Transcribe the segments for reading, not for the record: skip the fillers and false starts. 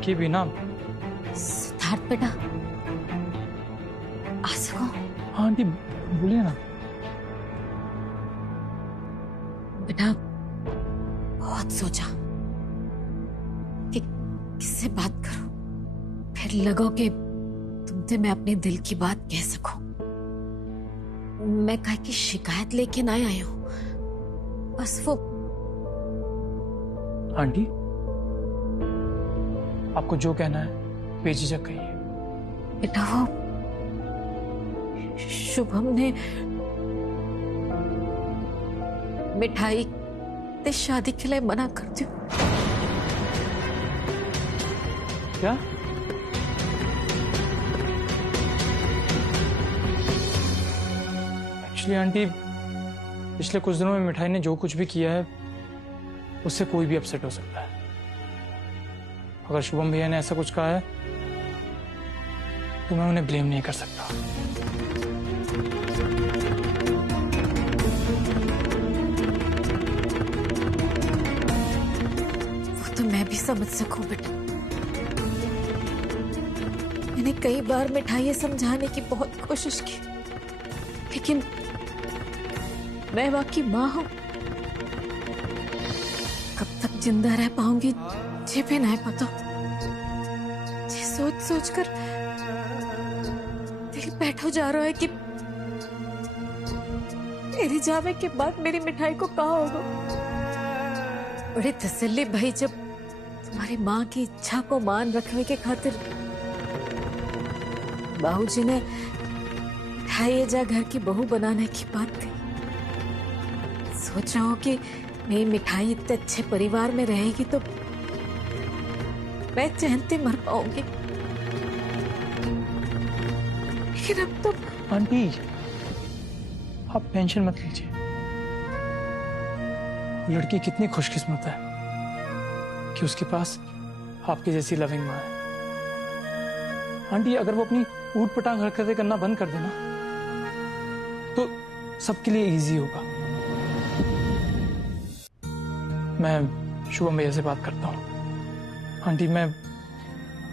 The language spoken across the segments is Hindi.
लड़की भी ना। सिद्धार्थ बेटा, आ सको? हाँ आंटी बोलिए ना। बेटा बहुत सोचा कि किससे बात करूं, फिर लगो कि तुमसे मैं अपने दिल की बात कह सकूं। मैं काहे की शिकायत लेके ना आई हूं, बस वो। आंटी आपको जो कहना है बेझिझक कहिए। बेटा वो शुभम ने मिठाई ते शादी के लिए मना कर दिया। क्या? एक्चुअली आंटी पिछले कुछ दिनों में मिठाई ने जो कुछ भी किया है उससे कोई भी अपसेट हो सकता है। अगर शुभम भैया ने ऐसा कुछ कहा है तो मैं उन्हें ब्लेम नहीं कर सकता। वो तो मैं भी समझ सकूं बेटा। मैंने कई बार मिठाई समझाने की बहुत कोशिश की, लेकिन मैं वाकई माँ हूं। कब तक जिंदा रह पाऊंगी मुझे भी नहीं पता। ये सोच सोच कर दिल बैठो जा रहा है कि मेरे जाने के बाद मेरी मिठाई को कहा होगा। बड़ी तसल्ली भाई जब तुम्हारी माँ की इच्छा को मान रखने के खातिर बाबूजी ने मिठाई जा घर की बहू बनाने की बात कही। सोच रहा हूँ कि मेरी मिठाई इतने अच्छे परिवार में रहेगी तो मैं चहलते मर पाऊंगी, लेकिन अब तो। आंटी आप टेंशन मत लीजिए। लड़की कितनी खुशकिस्मत है कि उसके पास आपकी जैसी लविंग माँ है। आंटी अगर वो अपनी ऊट पटांग हरकतें करना बंद कर देना तो सबके लिए इजी होगा। मैं शुभम भैया से बात करता हूँ। आंटी मैं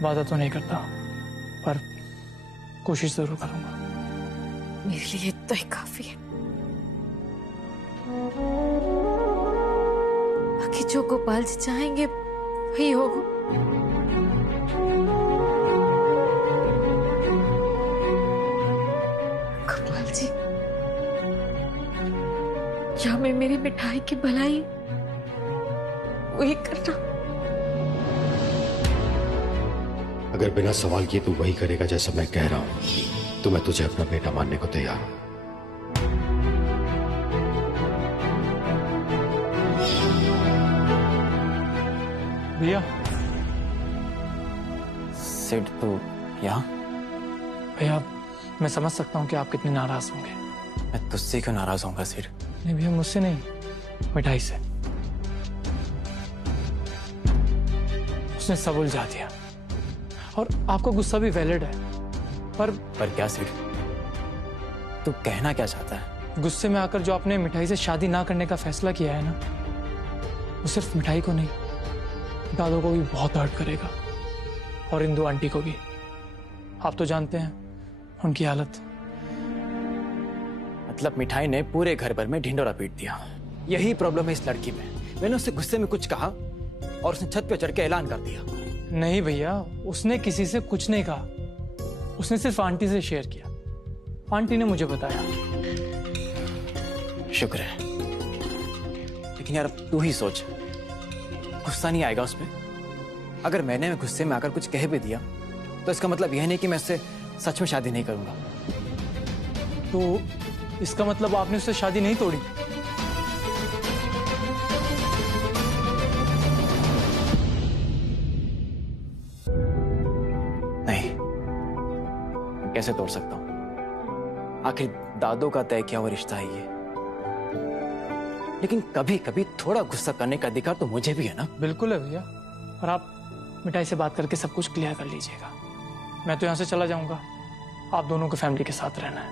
वादा तो नहीं करता पर कोशिश जरूर करूंगा। मेरे लिए तो ही काफी है। बाकी जो गोपाल जी चाहेंगे वही होगा। गोपाल जी, या मैं मेरी मिठाई की भलाई वही करना। अगर बिना सवाल किए तू वही करेगा जैसा मैं कह रहा हूं तो मैं तुझे अपना बेटा मानने को तैयार हूं। भैया। सिड तो यहाँ? भैया मैं समझ सकता हूँ कि आप कितने नाराज होंगे। मैं तुझसे क्यों नाराज होऊंगा सिड? नहीं भैया मुझसे नहीं, मिठाई से। उसने सब उलझा दिया और आपका गुस्सा भी वैलिड है। पर क्या सिड? तू कहना क्या चाहता है? गुस्से में आकर जो आपने मिठाई से शादी ना करने का फैसला किया है ना, वो सिर्फ मिठाई को नहीं दादों को भी बहुत हर्ट करेगा और इंदु आंटी को भी। आप तो जानते हैं उनकी हालत। मतलब मिठाई ने पूरे घर भर में ढिंडोरा पीट दिया। यही प्रॉब्लम है इस लड़की में। मैंने उससे गुस्से में कुछ कहा और उसने छत पे चढ़ के ऐलान कर दिया। नहीं भैया, उसने किसी से कुछ नहीं कहा। उसने सिर्फ आंटी से शेयर किया। आंटी ने मुझे बताया। शुक्र है। लेकिन यार अब तू ही सोच, गुस्सा नहीं आएगा उसमें? अगर मैंने गुस्से में आकर कुछ कह भी दिया तो इसका मतलब यह नहीं कि मैं उससे सच में शादी नहीं करूंगा। तो इसका मतलब आपने उससे शादी नहीं तोड़ी? नहीं, मैं कैसे तोड़ सकता हूं? आखिर दादों का तय किया हुआ रिश्ता है ये। लेकिन कभी कभी थोड़ा गुस्सा करने का अधिकार तो मुझे भी है ना। बिल्कुल है भैया, और आप मिठाई से बात करके सब कुछ क्लियर कर लीजिएगा। मैं तो यहाँ से चला जाऊंगा, आप दोनों को फैमिली के साथ रहना है।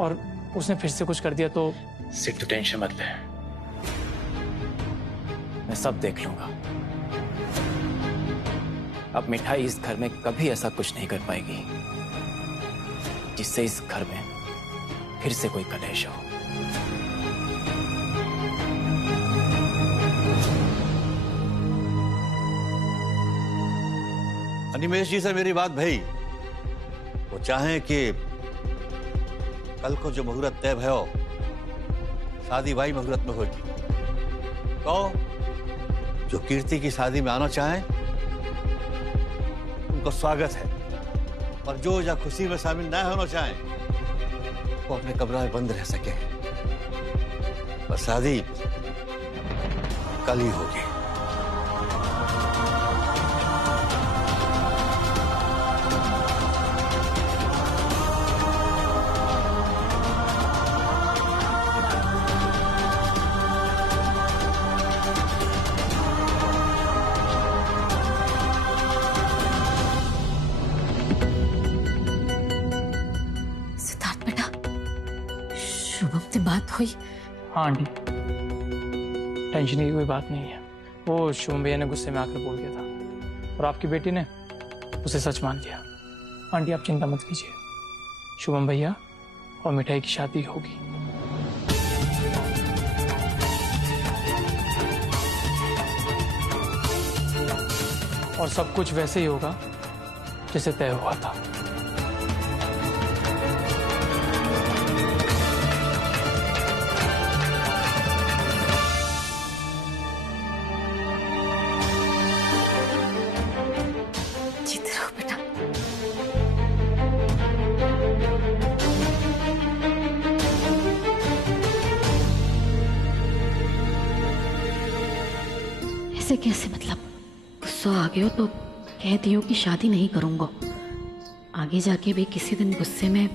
और उसने फिर से कुछ कर दिया तो सिर्फ तू टेंशन मत ले, मैं सब देख लूंगा। अब मिठाई इस घर में कभी ऐसा कुछ नहीं कर पाएगी जिससे इस घर में फिर से कोई कलेश हो। अनिमेश जी से मेरी बात भई, वो चाहें कि कल को जो मुहूर्त तय भयो शादी वाई मुहूर्त में होगी, तो जो कीर्ति की शादी में आना चाहें उनको स्वागत है, और जो या खुशी में शामिल न होना चाहें वो अपने कमरे में बंद रह सके। पर शादी कल ही होगी। बात हुई? हाँ आंटी, टेंशन की कोई बात नहीं है। वो शुभम भैया ने गुस्से में आकर बोल दिया था और आपकी बेटी ने उसे सच मान लिया। आंटी आप चिंता मत कीजिए, शुभम भैया और मिठाई की शादी होगी। और सब कुछ वैसे ही होगा जैसे तय हुआ था। ऐसे कैसे? मतलब गुस्सा आ गया तो कह दियो कि शादी नहीं करूंगा। आगे जाके भी किसी दिन गुस्से में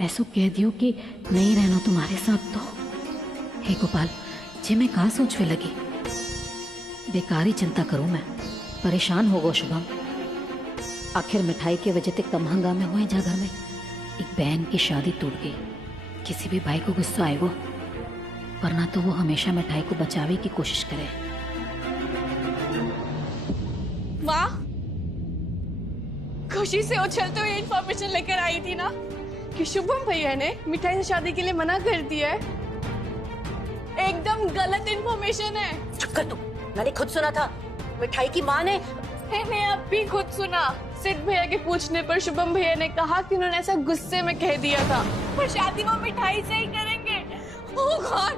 ऐसो कह दियो कि नहीं रहना तुम्हारे साथ तो। हे गोपाल, जे मैं कहा सोचने लगी, बेकारी चिंता करूं मैं, परेशान हो गो शुभम। आखिर मिठाई के वजह से कम हंगामे हुए जा घर में। एक बहन की शादी टूट गई, किसी भी भाई को गुस्सा आएगा, वरना तो वो हमेशा मिठाई को बचावे की कोशिश करे। माँ खुशी से उछलते हुए इन्फॉर्मेशन लेकर आई थी ना कि शुभम भैया ने मिठाई से शादी के लिए मना कर दिया है। एकदम गलत इन्फॉर्मेशन है। चुप कर तू, मैंने खुद सुना था। मिठाई की माँ ने मैंने अब भी खुद सुना। सिद्ध भैया के पूछने पर शुभम भैया ने कहा कि उन्होंने ऐसा गुस्से में कह दिया था, पर शादी वो मिठाई से ही करेंगे। ओह गॉड,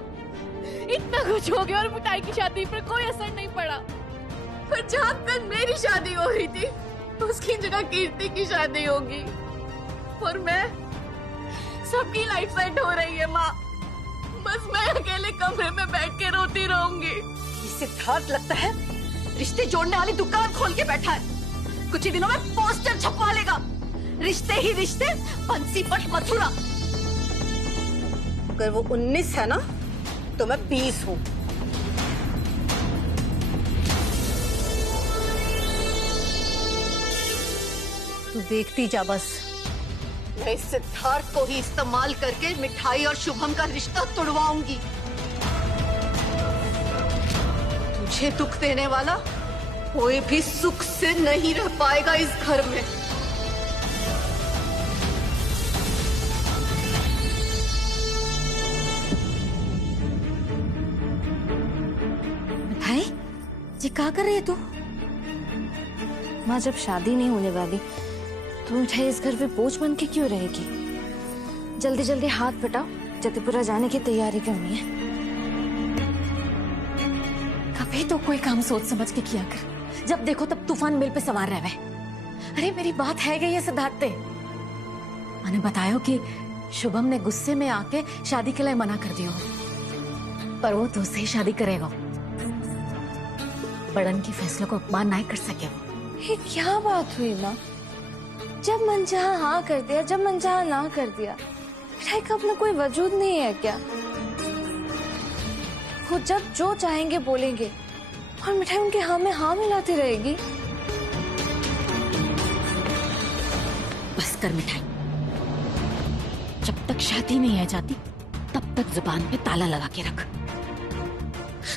इतना कुछ हो गया और मिठाई की शादी पर कोई असर नहीं पड़ा। पर जहाँ तक मेरी शादी हो रही थी उसकी जगह कीर्ति की शादी होगी, और मैं सबकी लाइफ सेट हो रही है माँ। बस मैं अकेले कमरे में बैठ के रोती रहूंगी। सिद्धार्थ लगता है रिश्ते जोड़ने वाली दुकान खोल के बैठा है। कुछ ही दिनों में पोस्टर छपवा लेगा, रिश्ते ही रिश्ते, बंसी बट मथुरा। अगर वो 19 है ना तो मैं 20 हूँ। तू देखती जा बस। मैं इस सिद्धार्थ को ही इस्तेमाल करके मिठाई और शुभम का रिश्ता तोड़वाऊंगी। मुझे दुख देने वाला कोई भी सुख से नहीं रह पाएगा इस घर में। मिठाई, ये क्या कर रही है तू? माँ, जब शादी नहीं होने वाली तो मिठाई इस घर पे बोझ बन के क्यों रहेगी? जल्दी जल्दी हाथ बटाओ, जतिपुरा जाने की तैयारी करनी है। कभी तो कोई काम सोच समझ के किया कर, जब देखो तब तूफान मिल पे सवार रहे। अरे मेरी बात है गई है सिद्धार्थ। मैंने बताया कि शुभम ने गुस्से में आके शादी के लिए मना कर दिया, पर वो तुझसे ही शादी करेगा। बड़न की फैसले को अपमान नहीं कर सके वो। ये क्या बात हुई माँ? जब मन चाहा हाँ कर दिया, जब मन चाहा ना कर दिया। मिठाई का अपना कोई वजूद नहीं है क्या? खुद जब जो चाहेंगे बोलेंगे और मिठाई उनके हाँ में हाँ मिलाती रहेगी। बस कर मिठाई, जब तक शादी नहीं आ जाती तब तक जुबान पे ताला लगा के रख।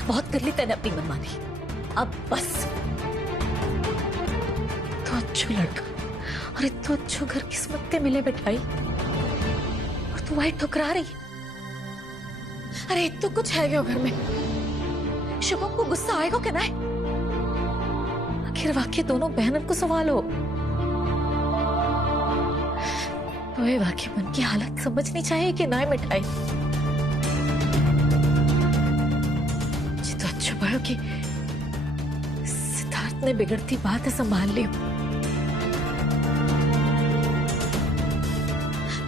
बहुत कर ली तैने अपनी मनमानी, अब बस। इतना अच्छा लड़का और इतना अच्छा घर किस्मत के मिले बिठाई, और तू वही ठुकरा रही। अरे तो कुछ है क्या घर में? शुभम को गुस्सा आएगा क्या? नहीं, आखिर वाकई दोनों बहनों को सवाल हो तो ये वाकई मन की हालत समझनी चाहिए कि ना मिठाई। तो अच्छा भयो कि सिद्धार्थ ने बिगड़ती बात संभाल ली।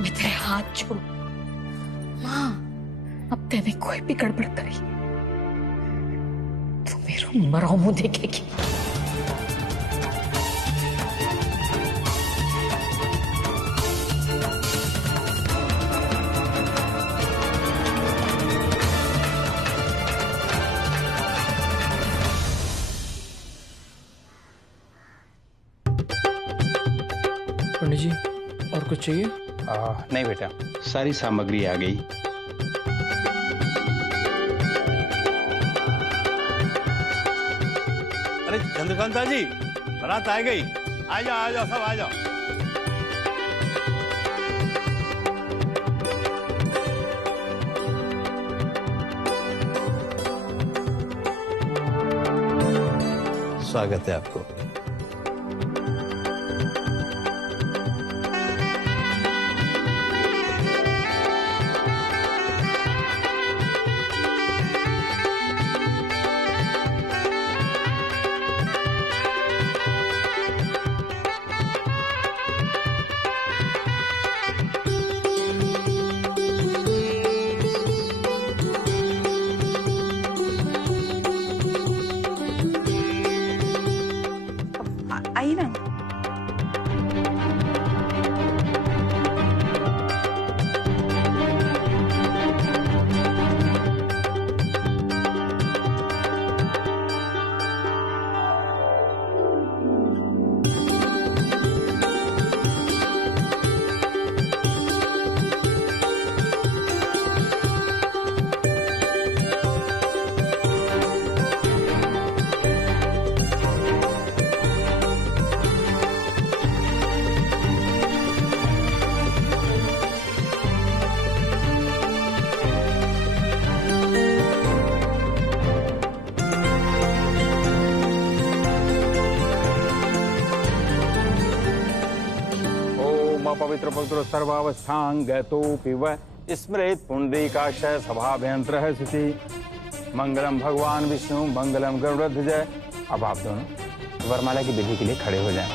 मैं तेरे हाथ छोड़ू माँ, अब तेने कोई भी गड़बड़ करी तो मेरा मरा मुंह देखेगी। पंडित जी और कुछ चाहिए? नहीं बेटा, सारी सामग्री आ गई। अरे चंद्रकांता जी, बारात आ गई। आ जाओ सब आ जाओ। स्वागत है आपको। आई ना। पवित्र पवित्र सर्वावस्थां गतोऽपि व स्मरेत् पुण्डरीकाक्षः सभाभ्यन्तरः स्थिति। मंगलम भगवान विष्णु मंगलम गरुड़ध्वज। अब आप दोनों वरमाला की विधि के लिए खड़े हो जाएं।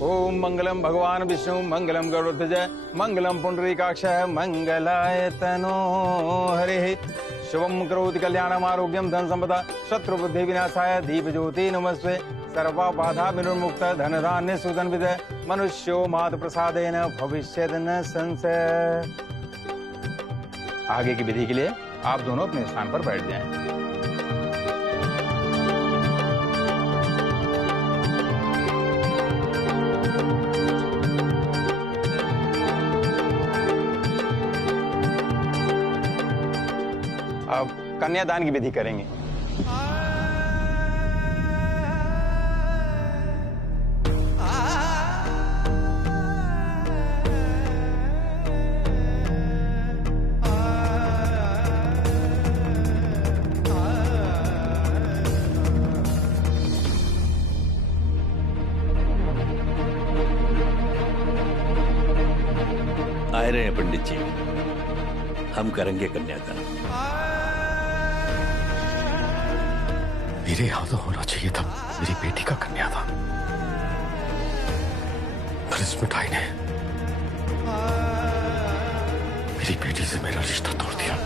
ओम मंगलम भगवान विष्णु मंगलम गरुड़ध्वज मंगलम पुंडरीकाक्षः मंगलाय तनो हरिः। शुभम करोति कल्याणम आरोग्यम धन संपदा शत्रु बुद्धि विनाशाय दीप ज्योति नमस्ते। सर्वा बाधा विनिर्मुक्त धन धान्य सुधन विजय मनुष्यो मात प्रसादेन भविष्यत् न संशय। आगे की विधि के लिए आप दोनों अपने स्थान पर बैठ जाएं। अब कन्यादान की विधि करेंगे। रहे हैं पंडित जी, हम करेंगे कन्यादान। मेरे यहाँ तो होना चाहिए था मेरी बेटी का कन्यादान, पर इस मिठाई ने मेरी बेटी से मेरा रिश्ता तोड़ दिया।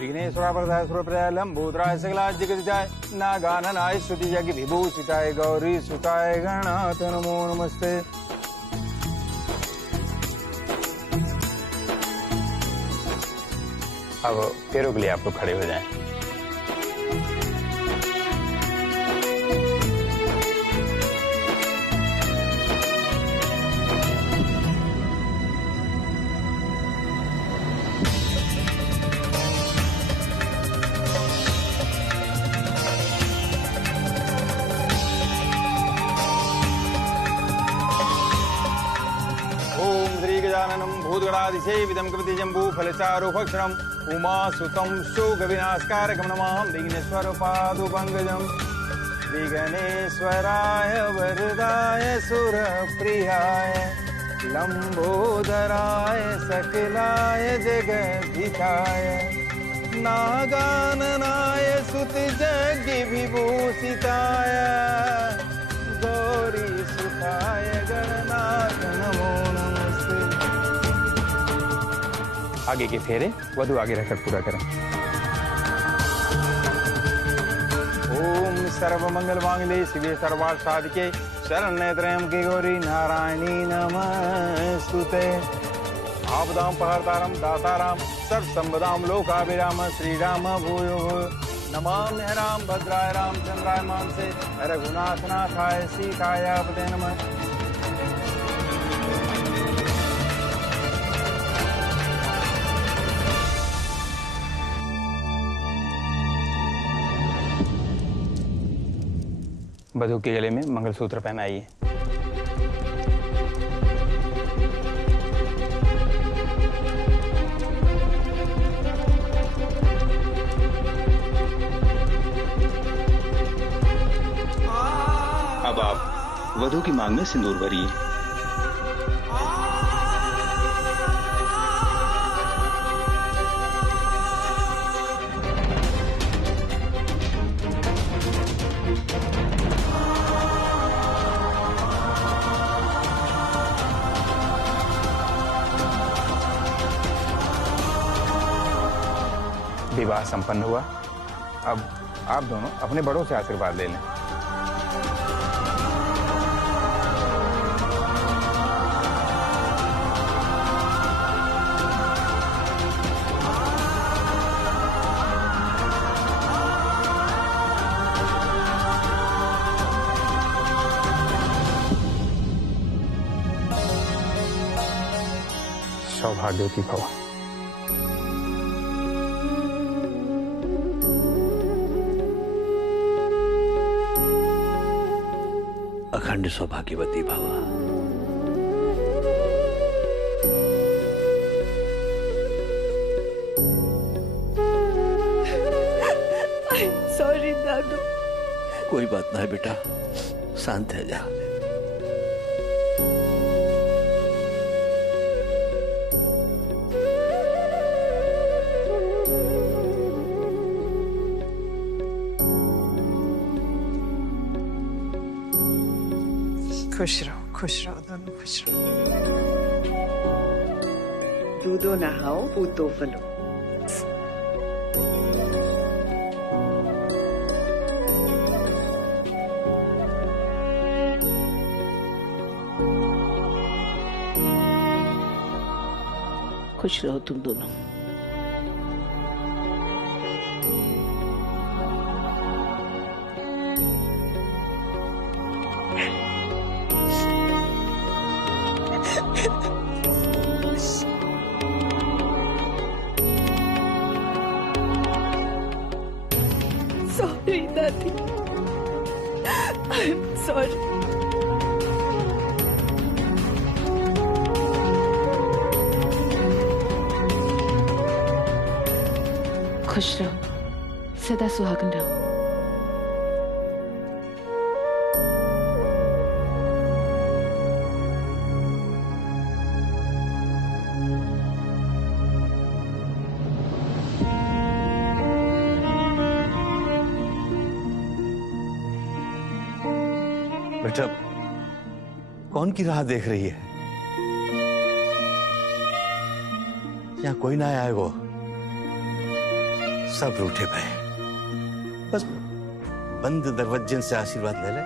विघ्नेश्वरा वरदाय सुरप्रदाय लंबोदराय सकलाज्यगतिजाय नागाननाय श्रुतिजग विभूषिताय गौरी सुताय गणात नमो नमस्ते। अब फेरों के लिए आप लोग खड़े हो जाएं। भूतगणादिसेवितं कपिति जम्बू फलचारुभक्षणम् उमासुतं शोकविनाशकारकं नमामि विघ्नेश्वरपादुपङ्कजम्। विघ्नेश्वराय वरदाय सुरप्रियाय लंबोदराय सकलाय जगद्धिताय नागाननाय स्तुतिजग विभूषिताय गौरी सुताय गणनाथ नमो नमस्ते। आगे के फेरे वधु आगे रहकर पूरा करें। ओम सर्वमंगल मांगल्ये शिवे सर्वार्थ साधिके शरण्ये त्र्यंबके गौरी नारायणी नमस्तुते। आपदां पहर्तारं दातारं सर्वसंपदां लोकाभिराम श्रीराम भूयो भूयो नमामि राम भद्राय रामचंद्राय मानसे रघुनाथ नाथाय सीताय पते नमः। वधू के गले में मंगलसूत्र पहनाइए। अब आप वधू की मांग में सिंदूर भरिए। विवाह संपन्न हुआ। अब आप दोनों अपने बड़ों से आशीर्वाद ले लें। सौभाग्यवती भव। अखंड सौभाग्यवती भवा। सॉरी दादू। कोई बात ना है बेटा, शांत है जा। खुश रहो दोनों, खुश रहो। दूधो नहाओ पूतो फलो। खुश रहो तुम दोनों। Sorry, Daddy. I'm sorry. खुश रहो, सदा सुहागन रहो। बेटा कौन की राह देख रही है? यहाँ कोई ना आए वो, सब रूठे पे। बस बंद दरवाजे से आशीर्वाद ले ले।